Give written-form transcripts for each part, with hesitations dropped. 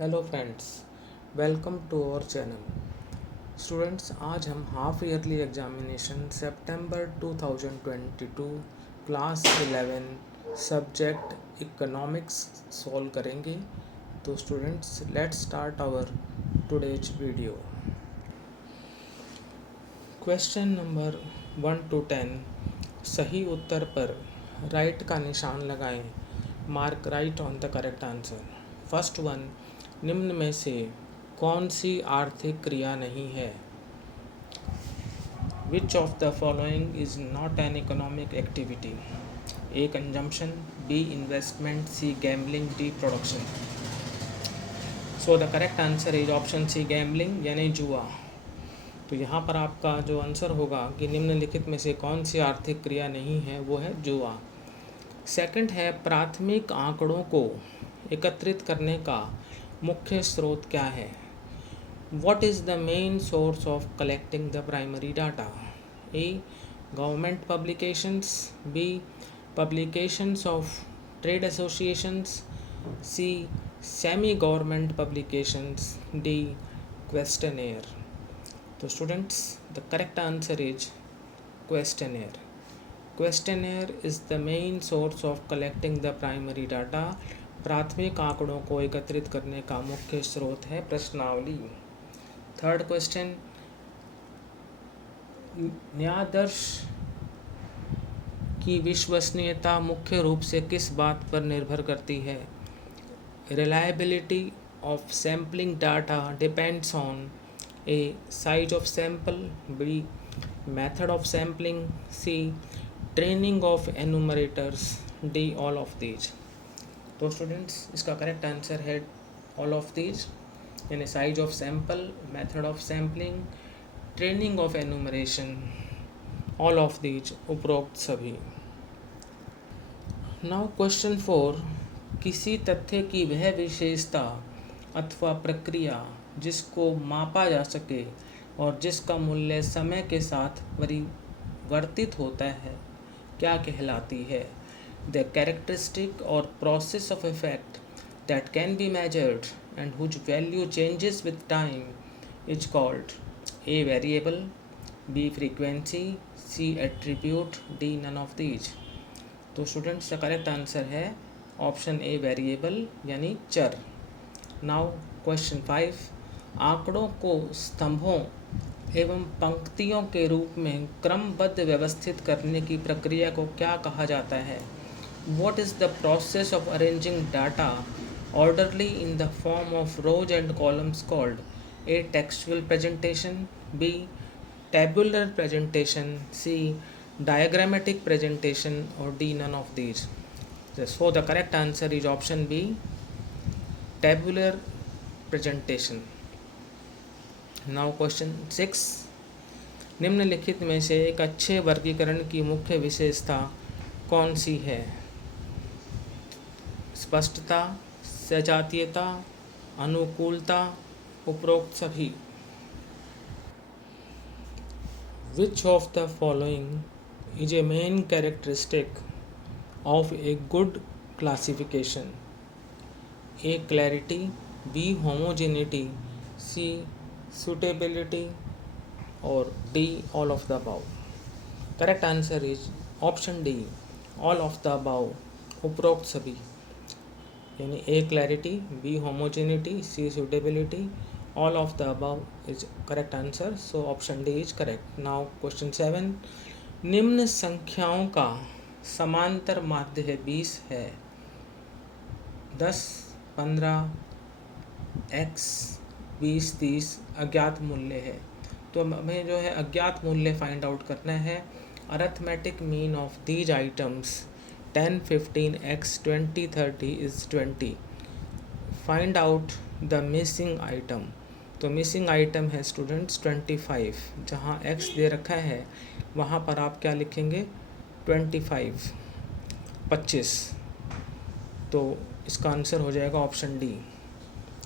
Hello friends, welcome to our channel. Students, आज हम half yearly examination सितंबर 2022 class 11 subject economics solve करेंगे। तो students, let's start our today's video. Question number 1 to 10, सही उत्तर पर right का निशान लगाएं। Mark right on the correct answer. First one, निम्न में से कौन सी आर्थिक क्रिया नहीं है? Which of the following is not an economic activity? A consumption, B investment, C gambling, D production. So the correct answer is option C gambling यानी जुआ। तो यहाँ पर आपका जो आंसर होगा कि निम्नलिखित में से कौन सी आर्थिक क्रिया नहीं है, वो है जुआ। सेकंड है, प्राथमिक आंकड़ों को एकत्रित करने का मुख्य स्रोत क्या है? What is the main source of collecting the primary data? A. Government publications, B. Publications of trade associations, C. Semi-government publications, D. Questionnaire. So students, the correct answer is questionnaire. Questionnaire is the main source of collecting the primary data. प्राथमिक आंकड़ों को एकत्रित करने का मुख्य स्रोत है प्रश्नावली। थर्ड क्वेश्चन, न्यायाधीश की विश्वसनीयता मुख्य रूप से किस बात पर निर्भर करती है? Reliability of sampling data depends on A size of sample, B method of sampling, C training of enumerators, D all of these. तो स्टूडेंट्स, इसका करेक्ट आंसर है ऑल ऑफ दीज, यानी size of sample, method of sampling, training of enumeration, all of these, उपरोक्त सभी। Now question 4, किसी तथ्य की वह विशेषता अथवा प्रक्रिया जिसको मापा जा सके और जिसका मूल्य समय के साथ परिवर्तित होता है, क्या कहलाती है? The characteristic or process of effect that can be measured and whose value changes with time is called A. variable, B. frequency, C. attribute, D. none of these। तो स्टूडेंट्स, का करेक्ट आंसर है option a variable यानी चर। Now question 5, आंकड़ों को स्तंभों एवं पंक्तियों के रूप में क्रमबद्ध व्यवस्थित करने की प्रक्रिया को क्या कहा जाता है? What is the process of arranging data orderly in the form of rows and columns called? A. textual presentation, B. tabular presentation, C. diagrammatic presentation, or D. none of these। So the correct answer is option B, tabular presentation। Now question 6, निम्नलिखित में से एक अच्छे वर्गीकरण की मुख्य विशेषता कौन सी है? स्पष्टता, सजातीयता, अनुकूलता, उपरोक्त सभी। Which of the following is a main characteristic of a good classification? A. clarity, B. homogeneity, C. suitability, or D. all of the above। Correct answer is option D, all of the above, उपरोक्त सभी, यानी A clarity, B homogeneity, C suitability, all of the above is correct answer. So option D is correct. Now question 7, निम्न संख्याओं का समांतर माध्य है 20 है, 10, 15, x, 20, 30 अज्ञात मूल्य है। तो हमें जो है अज्ञात मूल्य फाइंड आउट करना है। Arithmetic mean of these items 10, 15, x, 20, 30 is 20। Find out the missing item. तो मिसिंग आइटम है स्टूडेंट्स 25। जहाँ x दे रखा है वहाँ पर आप क्या लिखेंगे? 25, 25। तो इसका आंसर हो जाएगा ऑप्शन डी।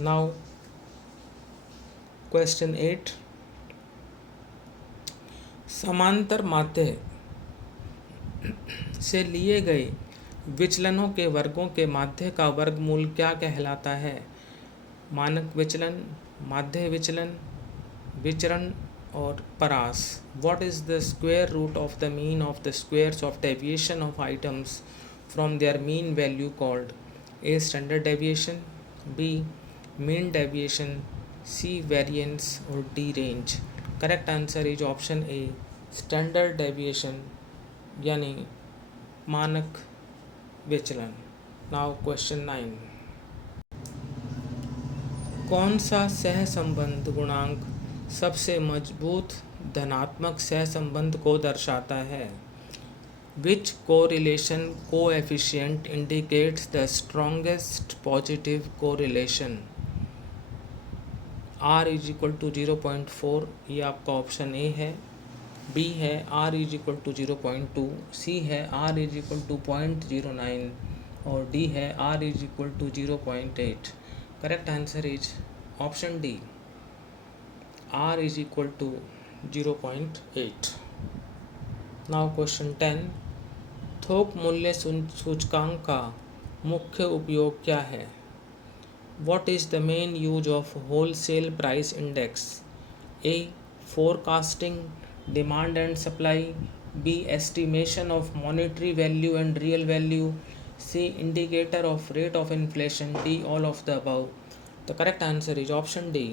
नाउ क्वेश्चन 8, समांतर माध्य से लिए गए विचलनों के वर्गों के माध्य का वर्गमूल क्या कहलाता है? मानक विचलन, माध्य विचलन, विचरण और परास। What is the square root of the mean of the squares of deviation of items from their mean value called? A standard deviation, B mean deviation, C variance और D range. Correct answer is option A standard deviation यानी मानक विचलन। Now question 9, कौन सा सहसंबंध गुणांक सबसे मजबूत धनात्मक सहसंबंध को दर्शाता है? Which correlation coefficient indicates the strongest positive correlation? R is equal to 0.4, ये आपका ऑप्शन ए है। बी है R is equal to 0.2, C है R इज इक्वल टू 0.09 और डी है R is equal to 0.8। Correct answer is option D R is equal to 0.8। Now question 10, थोक मूल्य सूचकांक का मुख्य उपयोग क्या है? What is the main use of wholesale price index? A. Forecasting demand and supply, B. Estimation of monetary value and real value, C. Indicator of rate of inflation, D. All of the above। The correct answer is option D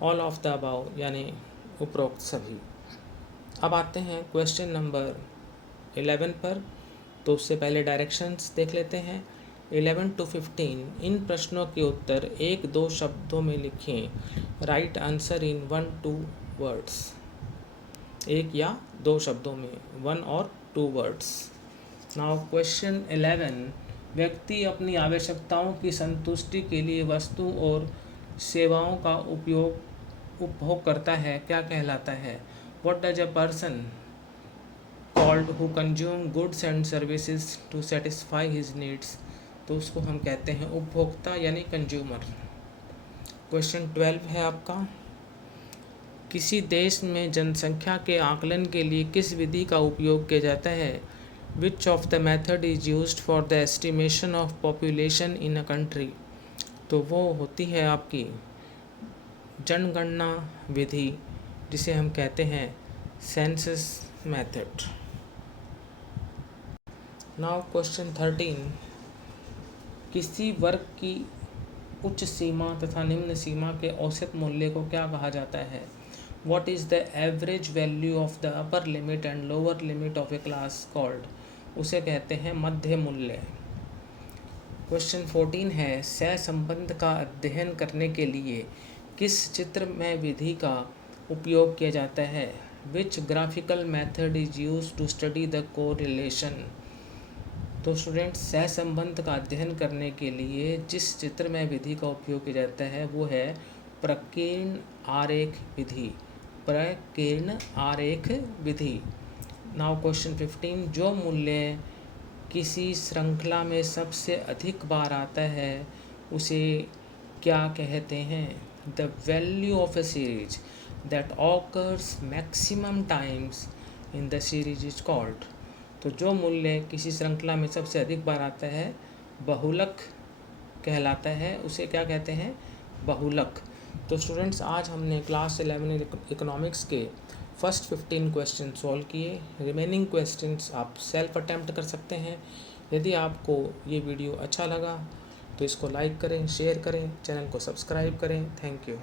all of the above यानी उपरोक्त सभी। अब आते हैं question number 11 पर, तो उससे पहले डायरेक्शंस देख लेते हैं। 11 to 15 इन प्रश्नों के उत्तर 1-2 शब्दों में लिखें। राइट आंसर इन 1-2 वर्ड्स, 1 या 2 शब्दों में, 1 और 2 वर्ड्स। नाउ क्वेश्चन 11, व्यक्ति अपनी आवश्यकताओं की संतुष्टि के लिए वस्तु और सेवाओं का उपभोग करता है, क्या कहलाता है? What does a person called who consume goods and services to satisfy his needs? तो उसको हम कहते हैं उपभोक्ता यानी कंज्यूमर। क्वेश्चन 12 है आपका, किसी देश में जनसंख्या के आकलन के लिए किस विधि का उपयोग किया जाता है? Which of the method is used for the estimation of population in a country? तो वो होती है आपकी जनगणना विधि, जिसे हम कहते हैं सेंसस मेथड। नाउ क्वेश्चन 13, किसी वर्ग की उच्च सीमा तथा निम्न सीमा के औसत मूल्य को क्या कहा जाता है? What is the average value of the upper limit and lower limit of A class called? उसे कहते हैं मध्य मूल्य। क्वेश्चन 14 है, सहसंबंध का अध्ययन करने के लिए किस चित्र में विधि का उपयोग किया जाता है? Which graphical method is used to study the correlation? तो स्टूडेंट्स, सहसंबंध का अध्ययन करने के लिए जिस चित्र में विधि का उपयोग किया जाता है वो है प्रकीर्ण आरेख विधि। प्रकीर्ण आरेख विधि। नाउ क्वेश्चन 15, जो मूल्य किसी श्रृंखला में सबसे अधिक बार आता है उसे क्या कहते हैं? The value of a series that occurs maximum times in the series is called. तो जो मूल्य किसी श्रृंखला में सबसे अधिक बार आता है बहुलक कहलाता है, उसे क्या कहते हैं? बहुलक। तो स्टूडेंट्स, आज हमने क्लास 11 इकोनॉमिक्स के फर्स्ट 15 क्वेश्चन सॉल्व किए। रिमेनिंग क्वेश्चंस आप सेल्फ अटेम्प्ट कर सकते हैं। यदि आपको ये वीडियो अच्छा लगा तो इसको लाइक करें, शेयर करें, चैनल को सब्सक्राइब करें। Thank you.